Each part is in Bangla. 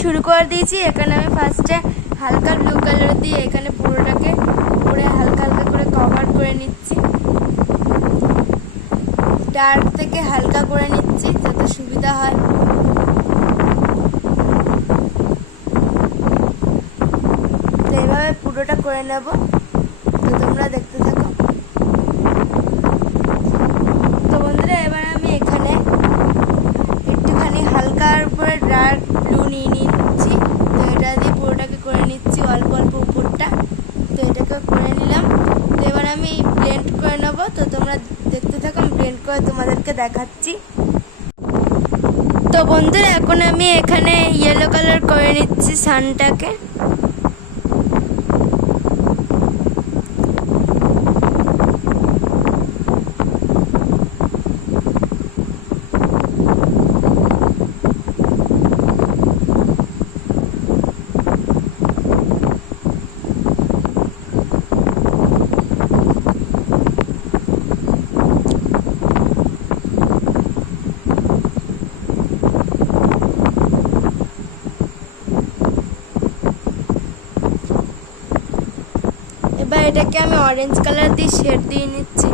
শুরু করে দিয়েছি। এখানে আমি ফার্স্টে হালকা ব্লু কালার দিয়ে এখানে পুরোটাকে পুরো হালকা হালকা করে কভার করে নিচ্ছি। ডার্ক থেকে হালকা করে নিচ্ছি যাতে সুবিধা হয়। তো এইভাবে পুরোটা করে নেব তো তোমরা দেখতে থাকো তো বন্ধুরা এবার আমি এখানে একটুখানি হালকার উপরে ডার্ক ব্লু নিয়ে নিচ্ছি তো এটা দিয়ে পুরোটাকে করে নিচ্ছি অল্প অল্প উপরটা তো এটাকে করে নিলাম তো এবার আমি ব্লেন্ড করে নেব তো তোমরা দেখতে থাকো আমি ব্লেন্ড করে তোমাদেরকে দেখাচ্ছি। তো বন্ধুরা এখন আমি এখানে ইয়েলো কালার করে নিচ্ছি সানটাকে এবার এটাকে আমি অরেঞ্জ কালার দিয়ে শেড দিয়ে নিচ্ছি।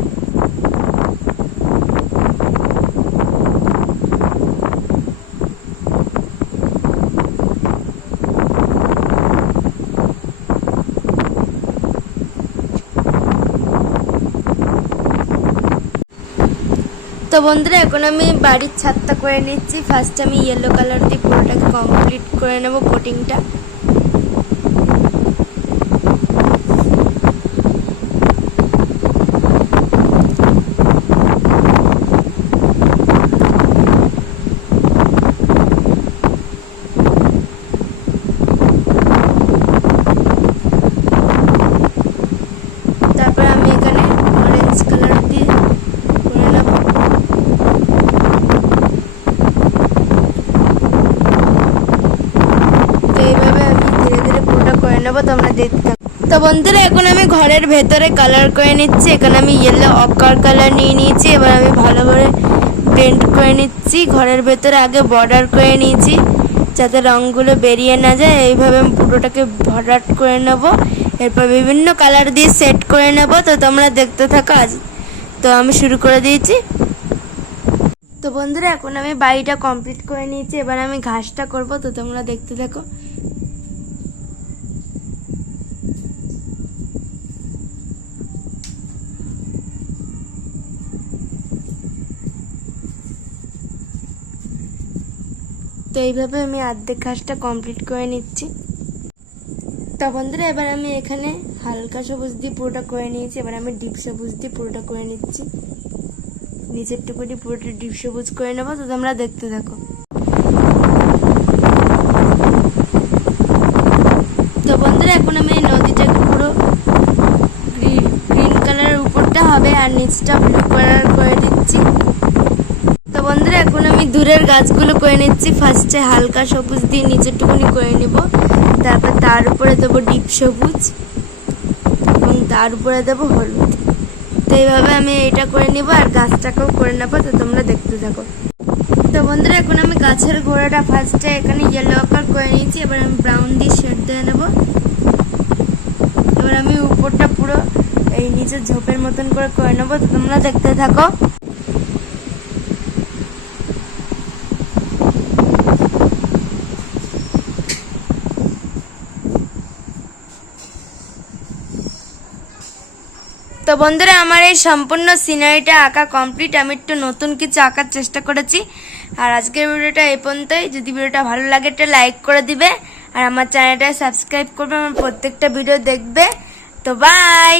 তো বন্ধুরা, এখন আমি বাড়ির ছাদটা করে নিচ্ছি। ফার্স্ট আমি ইয়েলো কালার দিয়ে পুরোটাকে কমপ্লিট করে নেব কোটিংটা তারপর আমি এখানে অরেঞ্জ কালার দিয়ে করে নেব তো এইভাবে আমি ধীরে ধীরে পুরোটা করে নেব তোমরা দেখতে থাকো। তো বন্ধুরা, এখন আমি ঘরের ভেতরে কালার করে নিচ্ছি। এখানে আমি ইয়েলো অকার কালার নিয়ে নিয়েছি। এবার আমি ভালো করে পেন্ট করে নিচ্ছি। ঘরের ভেতরে আগে বর্ডার করে নিয়েছি, যাতে রঙগুলো বেরিয়ে না যায়। এইভাবে আমি পুরোটাকে ভরাট করে নেব। এরপর বিভিন্ন কালার দিয়ে সেট করে নেব। তো তোমরা দেখতে থাকো আজ। তো আমি শুরু করে দিয়েছি। তো বন্ধুরা, এখন আমি বাড়িটা কমপ্লিট করে নিয়েছি। এবার আমি ঘাসটা করব। তো তোমরা দেখতে থাকো। তো এইভাবে আমি অর্ধেক ঘাসটা কমপ্লিট করে নিচ্ছি। তো বন্ধুরা, এবার আমি এখানে হালকা সবুজ দিয়ে পুরোটা করে নিয়েছি। এবার আমি ডিপ সবুজ দিয়ে পুরোটা করে নিচ্ছি। নিচের টুকুটি পুরোটা ডিপ সবুজ করে নেব। তো তোমরা দেখতে থাকো। তো বন্ধুরা, এখন আমি নদীটাকে পুরো গ্রিন কালারের উপরটা হবে আর নিচটা ব্লু কালার করে দিচ্ছি। আমি দূরের গাছগুলো করে নিচ্ছি। ফার্স্টে হালকা সবুজ দিয়ে নিচের টুকুনি করে নেব। তারপর তার উপরে দেবো ডিপ সবুজ এবং তার উপরে দেবো হলুদ। তো এইভাবে আমি এটা করে নিব আর গাছটাকেও করে নেব। তো তোমরা দেখতে থাকো। তো বন্ধুরা, এখন আমি গাছের গোড়াটা ফার্স্টে এখানে ইয়েলো আকার করে নিয়েছি। এবার আমি ব্রাউন দিয়ে শেড দিয়ে নেব। এবার আমি উপরটা পুরো এই নিচের ঝোপের মতন করে করে নেব। তো তোমরা দেখতে থাকো। তো বন্ধুরা, আমার এই সম্পূর্ণ সিনারিটা আঁকা কমপ্লিট আমি একটু নতুন কিছু আঁকার চেষ্টা করেছি। আর আজকের ভিডিওটা এই পর্যন্তই। যদি ভিডিওটা ভালো লাগে, একটা লাইক করে দিবে। আর আমার চ্যানেলটা সাবস্ক্রাইব করবে। আমার প্রত্যেকটা ভিডিও দেখবে। তো বাই